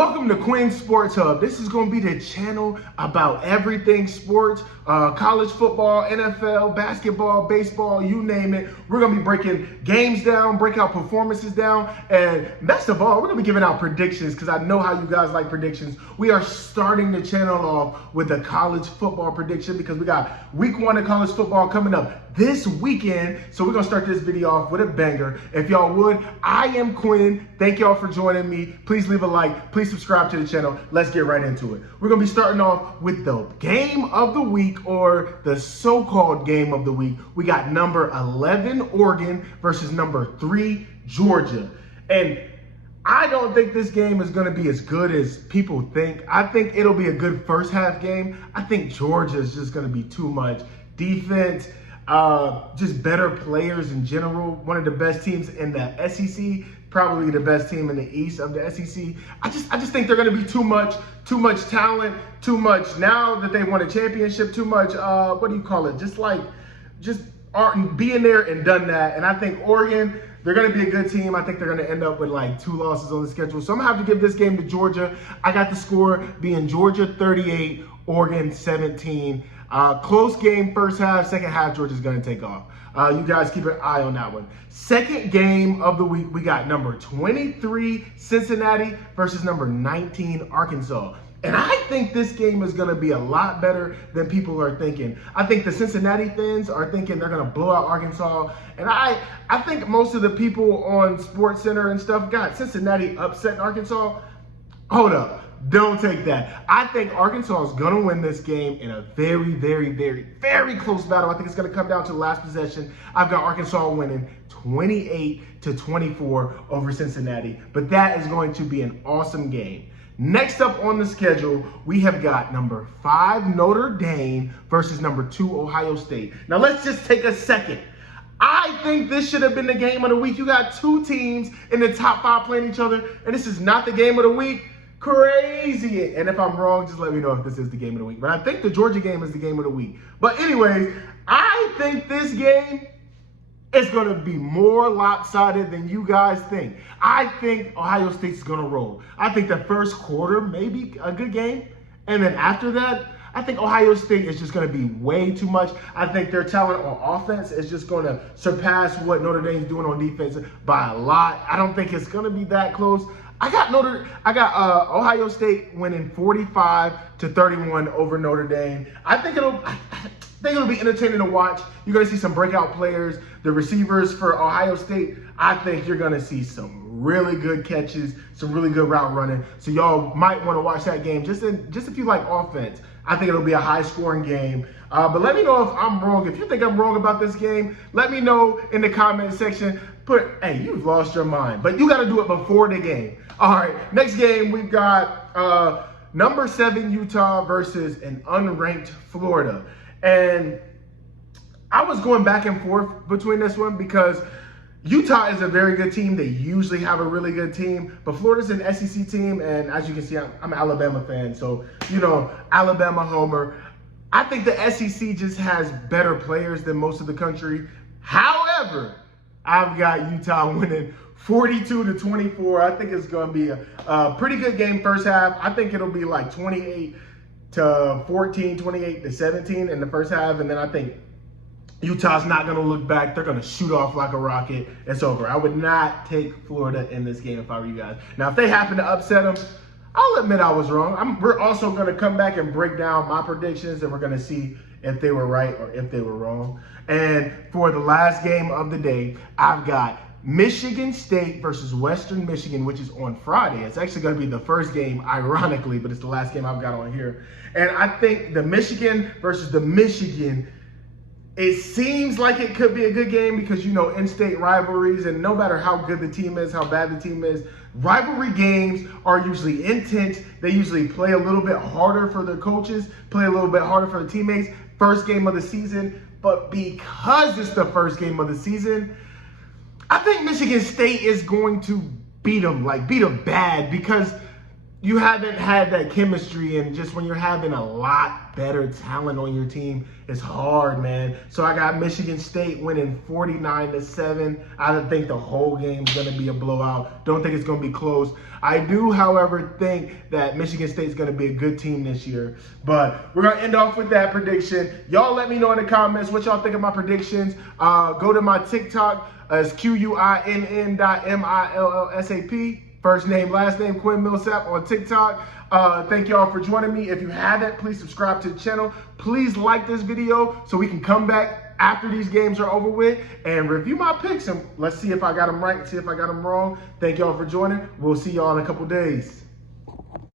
Welcome to Quinn Sports Hub. This is going to be the channel about everything sports, college football, NFL, basketball, baseball, you name it. We're going to be breaking games down, breaking out performances down, and best of all, we're going to be giving out predictions because I know how you guys like predictions. We are starting the channel off with a college football prediction because we got week 1 of college football coming up this weekend. So we're going to start this video off with a banger. If y'all would, I am Quinn. Thank y'all for joining me. Please leave a like. Please subscribe to the channel. Let's get right into it. We're going to be starting off with the game of the week, or the so-called game of the week. We got number 11 Oregon versus number 3 Georgia. And I don't think this game is going to be as good as people think. I think it'll be a good first half game. I think Georgia is just going to be too much defense. Just better players in general. One of the best teams in the SEC, probably the best team in the East of the SEC. I just think they're going to be too much talent, too much now that they won a championship, too much, what do you call it? Just being there and done that. And I think Oregon, they're going to be a good team. I think they're going to end up with like 2 losses on the schedule. So I'm going to have to give this game to Georgia. I got the score being Georgia 38, Oregon 17. Close game first half, second half, Georgia's going to take off. You guys keep an eye on that one. Second game of the week, we got number 23 Cincinnati versus number 19 Arkansas. And I think this game is going to be a lot better than people are thinking. I think the Cincinnati fans are thinking they're going to blow out Arkansas. And I think most of the people on SportsCenter and stuff got Cincinnati upsetting Arkansas. Hold up. Don't take that. I think Arkansas is going to win this game in a very, very, very, very close battle. I think it's going to come down to the last possession. I've got Arkansas winning 28-24 over Cincinnati. But that is going to be an awesome game. Next up on the schedule, we have got number 5 Notre Dame versus number 2 Ohio State. Now let's just take a second. I think this should have been the game of the week. You got 2 teams in the top 5 playing each other, and this is not the game of the week. Crazy. And if I'm wrong, just let me know if this is the game of the week. But I think the Georgia game is the game of the week. But anyways, I think this game is going to be more lopsided than you guys think. I think Ohio State's going to roll. I think the first quarter may be a good game. And then after that, I think Ohio State is just going to be way too much. I think their talent on offense is just going to surpass what Notre Dame's doing on defense by a lot. I don't think it's going to be that close. I got Ohio State winning 45-31 over Notre Dame. I think it'll be entertaining to watch. You're going to see some breakout players. The receivers for Ohio State, I think you're going to see some really good catches, some really good route running. So y'all might want to watch that game just if you like offense. I think it'll be a high-scoring game. But let me know if I'm wrong. If you think I'm wrong about this game, let me know in the comment section. Hey, you've lost your mind. But you got to do it before the game. All right, next game, we've got number 7 Utah versus an unranked Florida. And I was going back and forth between this one because Utah is a very good team. They usually have a really good team, but Florida's an SEC team, and as you can see, I'm an Alabama fan, so, Alabama homer. I think the SEC just has better players than most of the country. However, I've got Utah winning 42-24. I think it's going to be a pretty good game first half. I think it'll be like 28-14, 28-17 in the first half, and then I think Utah's not going to look back. They're going to shoot off like a rocket. It's over. I would not take Florida in this game if I were you guys. Now, if they happen to upset them, I'll admit I was wrong. We're also going to come back and break down my predictions, and we're going to see if they were right or if they were wrong. And for the last game of the day, I've got Michigan State versus Western Michigan, which is on Friday. It's actually going to be the first game, ironically, but it's the last game I've got on here. And I think the Michigan versus the Michigan, it seems like it could be a good game because, in-state rivalries, and no matter how good the team is, how bad the team is, rivalry games are usually intense. They usually play a little bit harder for their coaches, play a little bit harder for the teammates. First game of the season. But because it's the first game of the season, I think Michigan State is going to beat them bad because you haven't had that chemistry, and just when you're having a lot better talent on your team, it's hard, man. So I got Michigan State winning 49-7. I don't think the whole game's gonna be a blowout. Don't think it's gonna be close. I do, however, think that Michigan State's gonna be a good team this year. But we're gonna end off with that prediction. Y'all let me know in the comments what y'all think of my predictions. Go to my TikTok, it's QUINN.MILLSAP. First name, last name, Quinn.millsap on TikTok. Thank y'all for joining me. If you haven't, please subscribe to the channel. Please like this video so we can come back after these games are over with and review my picks. And let's see if I got them right, see if I got them wrong. Thank y'all for joining. We'll see y'all in a couple days.